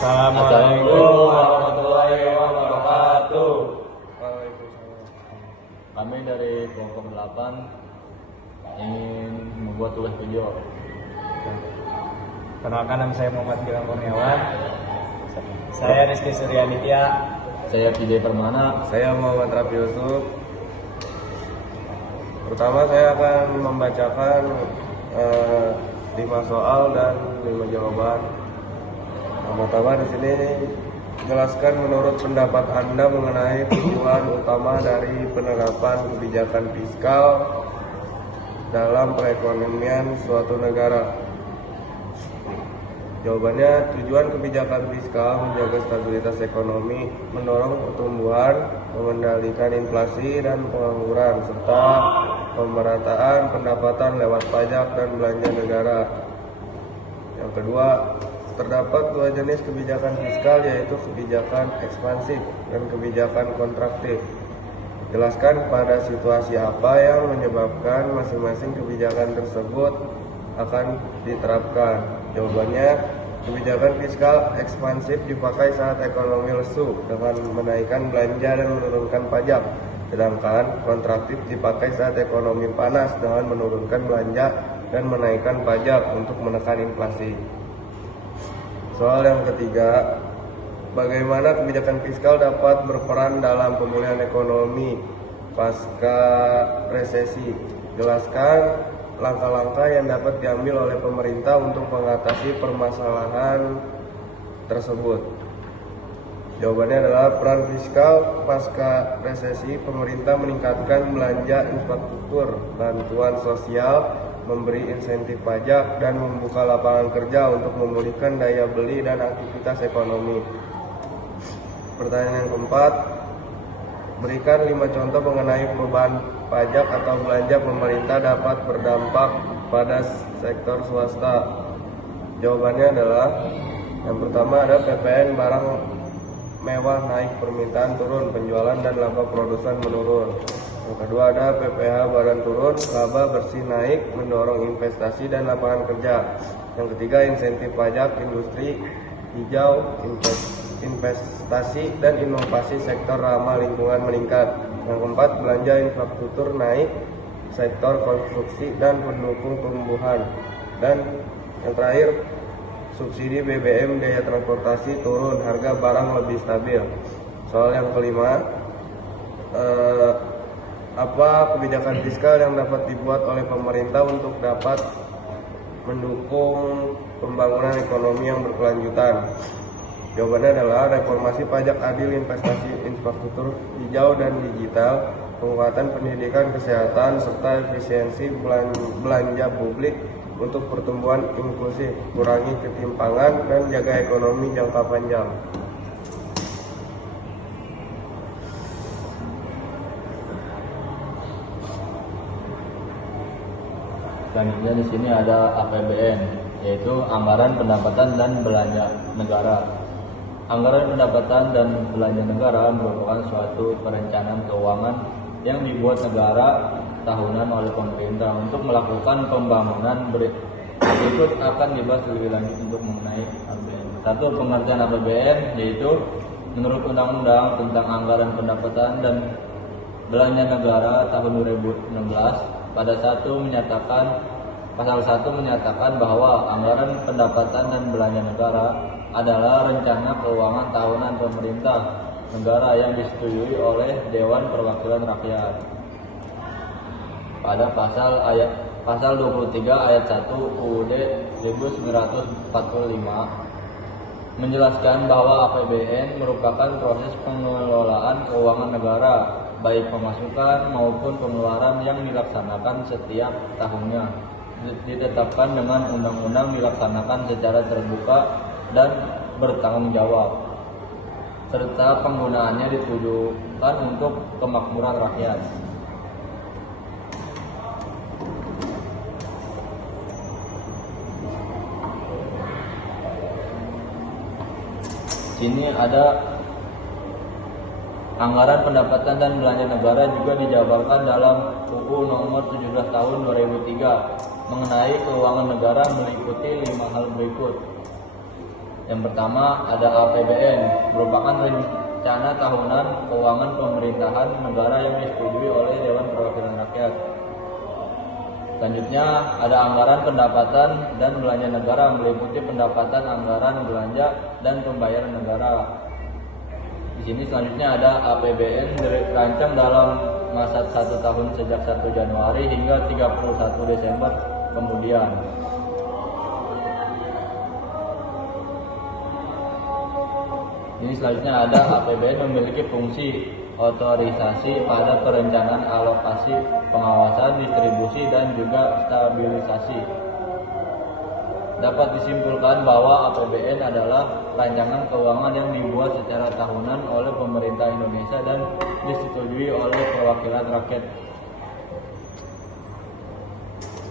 Assalamualaikum warahmatullahi wabarakatuh. Waalaikumsalam. Kami dari kelompok 8 ingin membuat tugas video. Perkenalkan, nama saya Muhammad Gilang Kurniawan. Saya Rizky Suryaditya. Saya Pide Permana. Saya Muhammad Rafi Yusuf. Pertama saya akan membacakan 5 soal dan 5 jawaban. Yang pertama di sini jelaskan menurut pendapat Anda mengenai tujuan utama dari penerapan kebijakan fiskal dalam perekonomian suatu negara. Jawabannya, tujuan kebijakan fiskal menjaga stabilitas ekonomi, mendorong pertumbuhan, mengendalikan inflasi dan pengangguran, serta pemerataan pendapatan lewat pajak dan belanja negara. Yang kedua, terdapat 2 jenis kebijakan fiskal, yaitu kebijakan ekspansif dan kebijakan kontraktif. Jelaskan pada situasi apa yang menyebabkan masing-masing kebijakan tersebut akan diterapkan. Jawabannya, kebijakan fiskal ekspansif dipakai saat ekonomi lesu dengan menaikkan belanja dan menurunkan pajak, sedangkan kontraktif dipakai saat ekonomi panas dengan menurunkan belanja dan menaikkan pajak untuk menekan inflasi. Soal yang ketiga, bagaimana kebijakan fiskal dapat berperan dalam pemulihan ekonomi pasca resesi? Jelaskan langkah-langkah yang dapat diambil oleh pemerintah untuk mengatasi permasalahan tersebut. Jawabannya adalah peran fiskal pasca resesi. Pemerintah meningkatkan belanja infrastruktur, bantuan sosial, memberi insentif pajak, dan membuka lapangan kerja untuk memulihkan daya beli dan aktivitas ekonomi. Pertanyaan yang keempat, berikan 5 contoh mengenai perubahan pajak atau belanja pemerintah dapat berdampak pada sektor swasta. Jawabannya adalah, yang pertama ada PPN barang mewah naik, permintaan turun, penjualan dan laba produsen menurun. Yang kedua ada PPh barang turun, laba bersih naik, mendorong investasi dan lapangan kerja. Yang ketiga insentif pajak industri hijau, investasi dan inovasi sektor ramah lingkungan meningkat. Yang keempat, belanja infrastruktur naik, sektor konstruksi dan pendukung tumbuhan. Dan yang terakhir, subsidi BBM biaya transportasi turun, harga barang lebih stabil. Soal yang kelima, apa kebijakan fiskal yang dapat dibuat oleh pemerintah untuk dapat mendukung pembangunan ekonomi yang berkelanjutan? Jawabannya adalah reformasi pajak adil, investasi infrastruktur hijau dan digital, penguatan pendidikan, kesehatan, serta efisiensi belanja publik untuk pertumbuhan inklusif, kurangi ketimpangan, dan jaga ekonomi jangka panjang. Selanjutnya di sini ada APBN, yaitu anggaran pendapatan dan belanja negara. Anggaran pendapatan dan belanja negara merupakan suatu perencanaan keuangan yang dibuat negara tahunan oleh pemerintah untuk melakukan pembangunan. Berikut akan dibahas lebih lanjut untuk mengenai APBN. Satu, pengertian APBN, yaitu menurut Undang-Undang tentang Anggaran Pendapatan dan Belanja Negara tahun 2016, Pasal 1 menyatakan bahwa anggaran pendapatan dan belanja negara adalah rencana keuangan tahunan pemerintah negara yang disetujui oleh Dewan Perwakilan Rakyat. Pada pasal 23 ayat 1 UUD 1945 menjelaskan bahwa APBN merupakan proses pengelolaan keuangan negara, baik pemasukan maupun pengeluaran yang dilaksanakan setiap tahunnya. Ditetapkan dengan undang-undang, dilaksanakan secara terbuka dan bertanggung jawab, serta penggunaannya ditujukan untuk kemakmuran rakyat. Sini ada anggaran pendapatan dan belanja negara juga dijabarkan dalam UU nomor 17 tahun 2003 mengenai keuangan negara, meliputi 5 hal berikut. Yang pertama ada APBN, merupakan rencana tahunan keuangan pemerintahan negara yang disetujui oleh Dewan Perwakilan Rakyat. Selanjutnya ada anggaran pendapatan dan belanja negara, meliputi pendapatan, anggaran belanja, dan pembayaran negara. Di sini selanjutnya ada APBN dirancang dalam masa 1 tahun sejak 1 Januari hingga 31 Desember kemudian. Ini selanjutnya ada APBN memiliki fungsi otorisasi pada perencanaan, alokasi, pengawasan, distribusi, dan juga stabilisasi. Dapat disimpulkan bahwa APBN adalah rancangan keuangan yang dibuat secara tahunan oleh pemerintah Indonesia dan disetujui oleh perwakilan rakyat.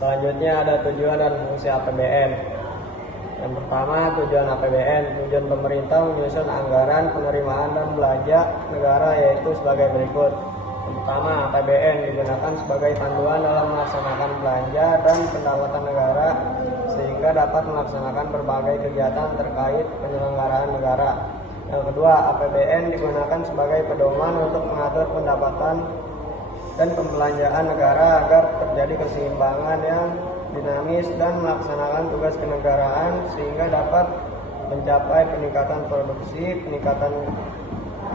Selanjutnya ada tujuan dan fungsi APBN. Yang pertama, tujuan APBN. Tujuan pemerintah menyusun anggaran, penerimaan, dan belanja negara yaitu sebagai berikut. Yang pertama, APBN digunakan sebagai panduan dalam melaksanakan belanja dan pendapatan negara sehingga dapat melaksanakan berbagai kegiatan terkait penyelenggaraan negara. Yang kedua, APBN digunakan sebagai pedoman untuk mengatur pendapatan dan pembelanjaan negara agar terjadi keseimbangan yang dinamis dan melaksanakan tugas kenegaraan sehingga dapat mencapai peningkatan produksi, peningkatan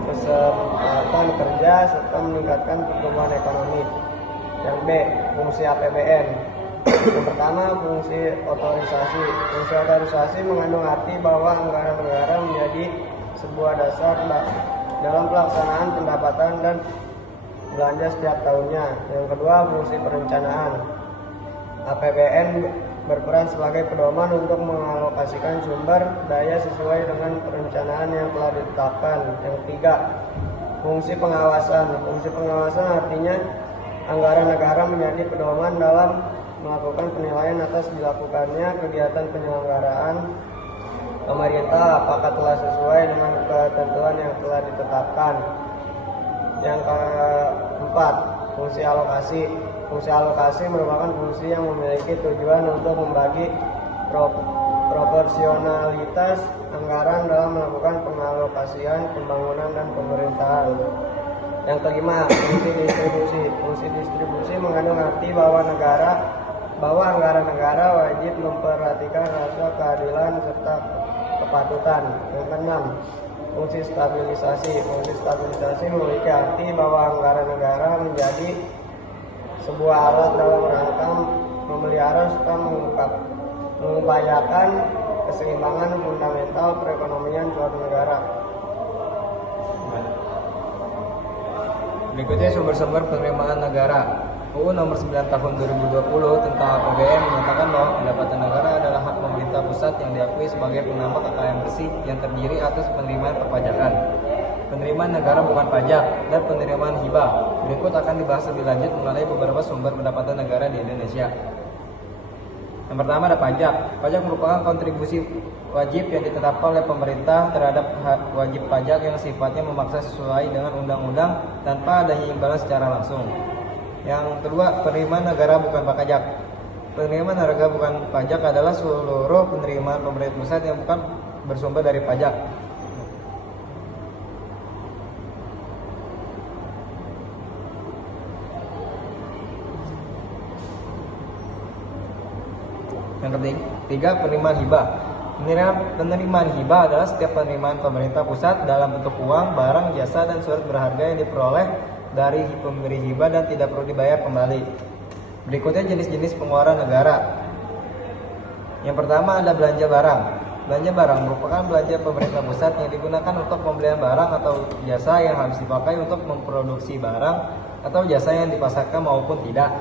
kesempatan kerja, serta meningkatkan pertumbuhan ekonomi. Yang B, fungsi APBN. Yang pertama, fungsi otorisasi. Fungsi otorisasi mengandung arti bahwa anggaran negara menjadi sebuah dasar dalam pelaksanaan pendapatan dan belanja setiap tahunnya. Yang kedua, fungsi perencanaan. APBN berperan sebagai pedoman untuk mengalokasikan sumber daya sesuai dengan perencanaan yang telah ditetapkan. Yang ketiga, fungsi pengawasan. Fungsi pengawasan artinya anggaran negara menjadi pedoman dalam melakukan penilaian atas dilakukannya kegiatan penyelenggaraan pemerintah apakah telah sesuai dengan ketentuan yang telah ditetapkan. Yang keempat, fungsi alokasi. Fungsi alokasi merupakan fungsi yang memiliki tujuan untuk membagi proporsionalitas anggaran dalam melakukan pengalokasian pembangunan dan pemerintahan. Yang kelima, fungsi distribusi. Fungsi distribusi mengandung arti bahwa anggaran negara wajib memperhatikan rasa keadilan serta kepatutan. Yang keenam, fungsi stabilisasi. Fungsi stabilisasi memiliki arti bahwa anggaran negara menjadi sebuah alat dalam rangka memelihara serta mengupayakan keseimbangan fundamental perekonomian suatu negara. Berikutnya sumber-sumber penerimaan negara. UU Nomor 9 Tahun 2020 tentang APBN menyatakan bahwa pendapatan negara adalah hak pemerintah pusat yang diakui sebagai penambah kekayaan bersih yang terdiri atas penerimaan perpajakan, penerimaan negara bukan pajak, dan penerimaan hibah. Berikut akan dibahas lebih lanjut mengenai beberapa sumber pendapatan negara di Indonesia. Yang pertama ada pajak. Pajak merupakan kontribusi wajib yang ditetapkan oleh pemerintah terhadap wajib pajak yang sifatnya memaksa sesuai dengan undang-undang tanpa adanya imbalan secara langsung. Yang kedua, penerimaan negara bukan pajak. Penerimaan negara bukan pajak adalah seluruh penerimaan pemerintah pusat yang bukan bersumber dari pajak. Yang ketiga, penerimaan hibah. Penerimaan hibah adalah setiap penerimaan pemerintah pusat dalam bentuk uang, barang, jasa, dan surat berharga yang diperoleh dari pemberi hibah dan tidak perlu dibayar kembali. Berikutnya jenis-jenis pengeluaran negara. Yang pertama ada belanja barang. Belanja barang merupakan belanja pemerintah pusat yang digunakan untuk pembelian barang atau jasa yang harus dipakai untuk memproduksi barang atau jasa yang dipasarkan maupun tidak.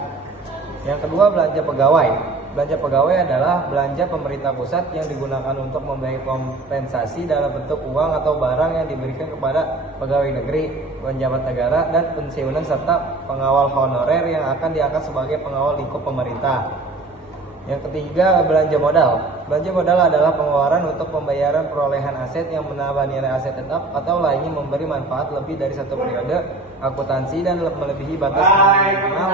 Yang kedua, belanja pegawai. Belanja pegawai adalah belanja pemerintah pusat yang digunakan untuk membayar kompensasi dalam bentuk uang atau barang yang diberikan kepada pegawai negeri, pejabat negara, dan pensiunan serta pengawal honorer yang akan diangkat sebagai pengawal lingkup pemerintah. Yang ketiga, belanja modal. Belanja modal adalah pengeluaran untuk pembayaran perolehan aset yang menambah nilai aset tetap atau lainnya memberi manfaat lebih dari satu periode akuntansi dan melebihi batas minimal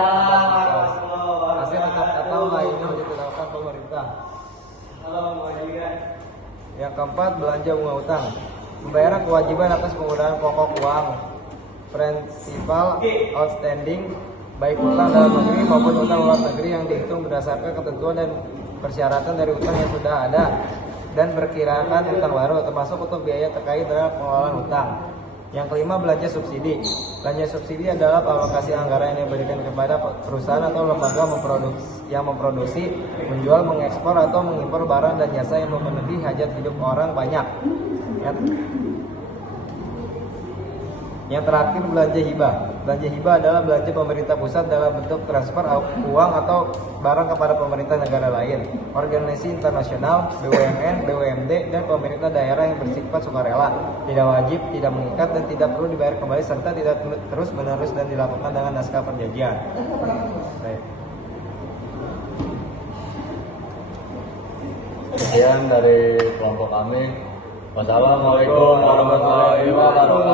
aset tetap atau lainnya ditetapkan pemerintah. Yang keempat, belanja bunga utang. Pembayaran kewajiban atas penggunaan pokok uang, principal outstanding, baik utang dalam negeri maupun utang luar negeri yang dihitung berdasarkan ketentuan dan persyaratan dari utang yang sudah ada dan perkiraan utang baru, termasuk untuk biaya terkait dengan pengelolaan utang. Yang kelima, belanja subsidi. Belanja subsidi adalah alokasi anggaran yang diberikan kepada perusahaan atau lembaga yang memproduksi, menjual, mengekspor atau mengimpor barang dan jasa yang memenuhi hajat hidup orang banyak. Yang terakhir, belanja hibah. Belanja hibah adalah belanja pemerintah pusat dalam bentuk transfer uang atau barang kepada pemerintah negara lain, organisasi internasional, BUMN, BUMD, dan pemerintah daerah yang bersifat sukarela, tidak wajib, tidak mengikat, dan tidak perlu dibayar kembali, serta tidak terus menerus dan dilakukan dengan naskah perjanjian. Baik. Sekian dari kelompok kami. Wassalamualaikum warahmatullahi wabarakatuh.